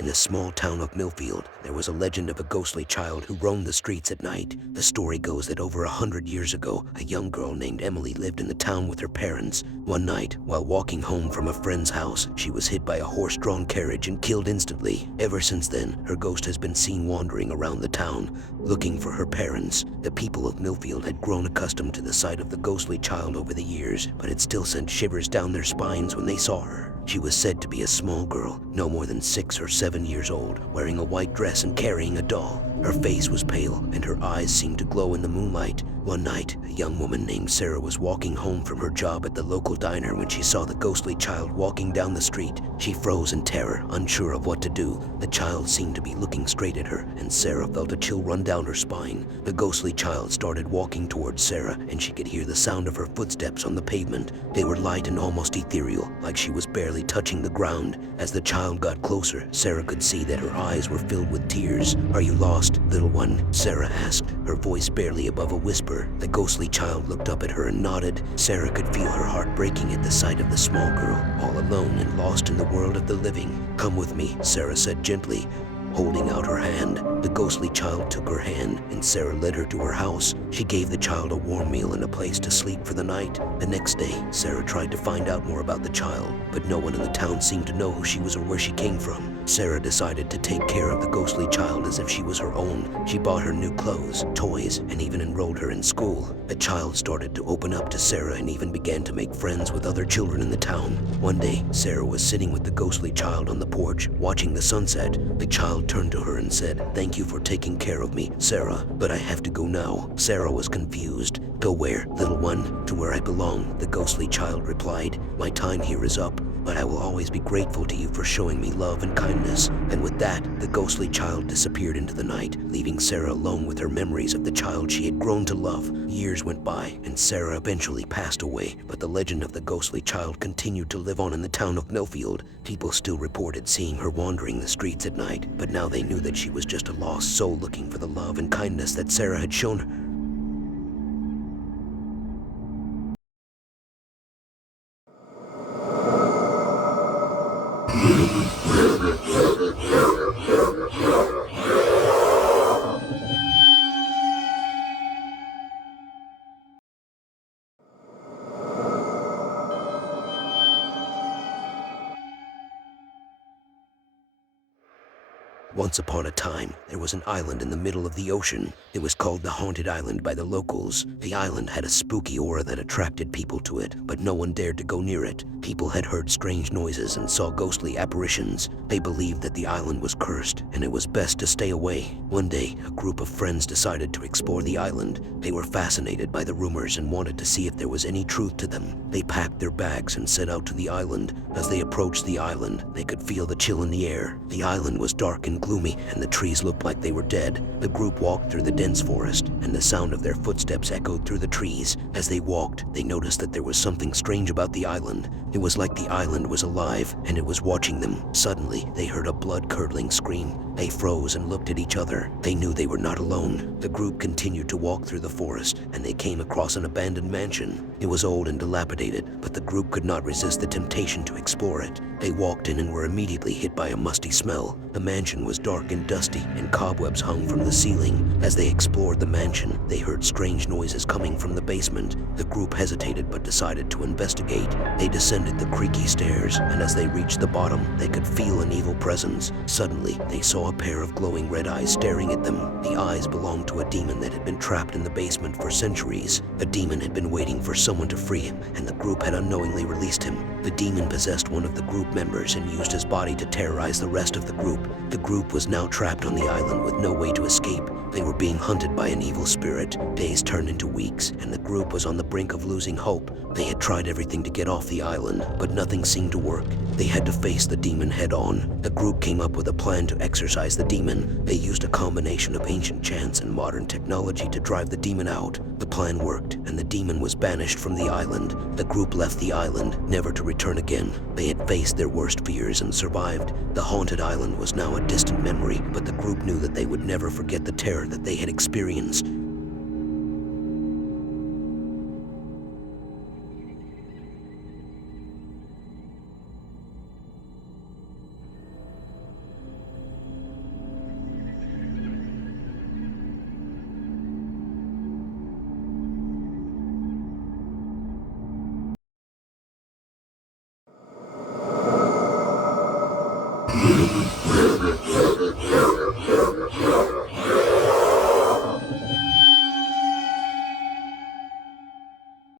In the small town of Millfield, there was a legend of a ghostly child who roamed the streets at night. The story goes that over 100 years ago, a young girl named Emily lived in the town with her parents. One night, while walking home from a friend's house, she was hit by a horse-drawn carriage and killed instantly. Ever since then, her ghost has been seen wandering around the town, looking for her parents. The people of Millfield had grown accustomed to the sight of the ghostly child over the years, but it still sent shivers down their spines when they saw her. She was said to be a small girl, no more than 6 or 7 years old, wearing a white dress and carrying a doll. Her face was pale, and her eyes seemed to glow in the moonlight. One night, a young woman named Sarah was walking home from her job at the local diner when she saw the ghostly child walking down the street. She froze in terror, unsure of what to do. The child seemed to be looking straight at her, and Sarah felt a chill run down her spine. The ghostly child started walking towards Sarah, and she could hear the sound of her footsteps on the pavement. They were light and almost ethereal, like she was barely touching the ground. As the child got closer, Sarah could see that her eyes were filled with tears. "Are you lost, little one?" Sarah asked, her voice barely above a whisper. The ghostly child looked up at her and nodded. Sarah could feel her heart breaking at the sight of the small girl, all alone and lost in the world of the living. "Come with me," Sarah said gently, holding out her hand. The ghostly child took her hand, and Sarah led her to her house. She gave the child a warm meal and a place to sleep for the night. The next day, Sarah tried to find out more about the child, but no one in the town seemed to know who she was or where she came from. Sarah decided to take care of the ghostly child as if she was her own. She bought her new clothes, toys, and even enrolled her in school. The child started to open up to Sarah and even began to make friends with other children in the town. One day, Sarah was sitting with the ghostly child on the porch, watching the sunset. The child turned to her and said, "Thank you for taking care of me, Sarah, but I have to go now." Sarah was confused. "Go where, little one?" "To where I belong," the ghostly child replied. "My time here is up, but I will always be grateful to you for showing me love and kindness." And with that, the ghostly child disappeared into the night, leaving Sarah alone with her memories of the child she had grown to love. Years went by, and Sarah eventually passed away, but the legend of the ghostly child continued to live on in the town of Millfield. People still reported seeing her wandering the streets at night, but now they knew that she was just a lost soul looking for the love and kindness that Sarah had shown her. Once upon a time, there was an island in the middle of the ocean. It was called the Haunted Island by the locals. The island had a spooky aura that attracted people to it, but no one dared to go near it. People had heard strange noises and saw ghostly apparitions. They believed that the island was cursed, and it was best to stay away. One day, a group of friends decided to explore the island. They were fascinated by the rumors and wanted to see if there was any truth to them. They packed their bags and set out to the island. As they approached the island, they could feel the chill in the air. The island was dark and gloomy, and the trees looked like they were dead. The group walked through the dense forest, and the sound of their footsteps echoed through the trees. As they walked, they noticed that there was something strange about the island. It was like the island was alive, and it was watching them. Suddenly, they heard a blood-curdling scream. They froze and looked at each other. They knew they were not alone. The group continued to walk through the forest, and they came across an abandoned mansion. It was old and dilapidated, but the group could not resist the temptation to explore it. They walked in and were immediately hit by a musty smell. The mansion was dark and dusty, and cobwebs hung from the ceiling. As they explored the mansion, they heard strange noises coming from the basement. The group hesitated but decided to investigate. They descended the creaky stairs, and as they reached the bottom, they could feel an evil presence. Suddenly, they saw a pair of glowing red eyes staring at them. The eyes belonged to a demon that had been trapped in the basement for centuries. The demon had been waiting for someone to free him, and the group had unknowingly released him. The demon possessed one of the group members and used his body to terrorize the rest of the group. The group was now trapped on the island with no way to escape. They were being hunted by an evil spirit. Days turned into weeks, and the group was on the brink of losing hope. They had tried everything to get off the island, but nothing seemed to work. They had to face the demon head-on. The group came up with a plan to exorcise the demon. They used a combination of ancient chants and modern technology to drive the demon out. The plan worked, and the demon was banished from the island. The group left the island, never to return again. They had faced their worst fears and survived. The haunted island was now a distant memory, but the group knew that they would never forget the terror that they had experienced.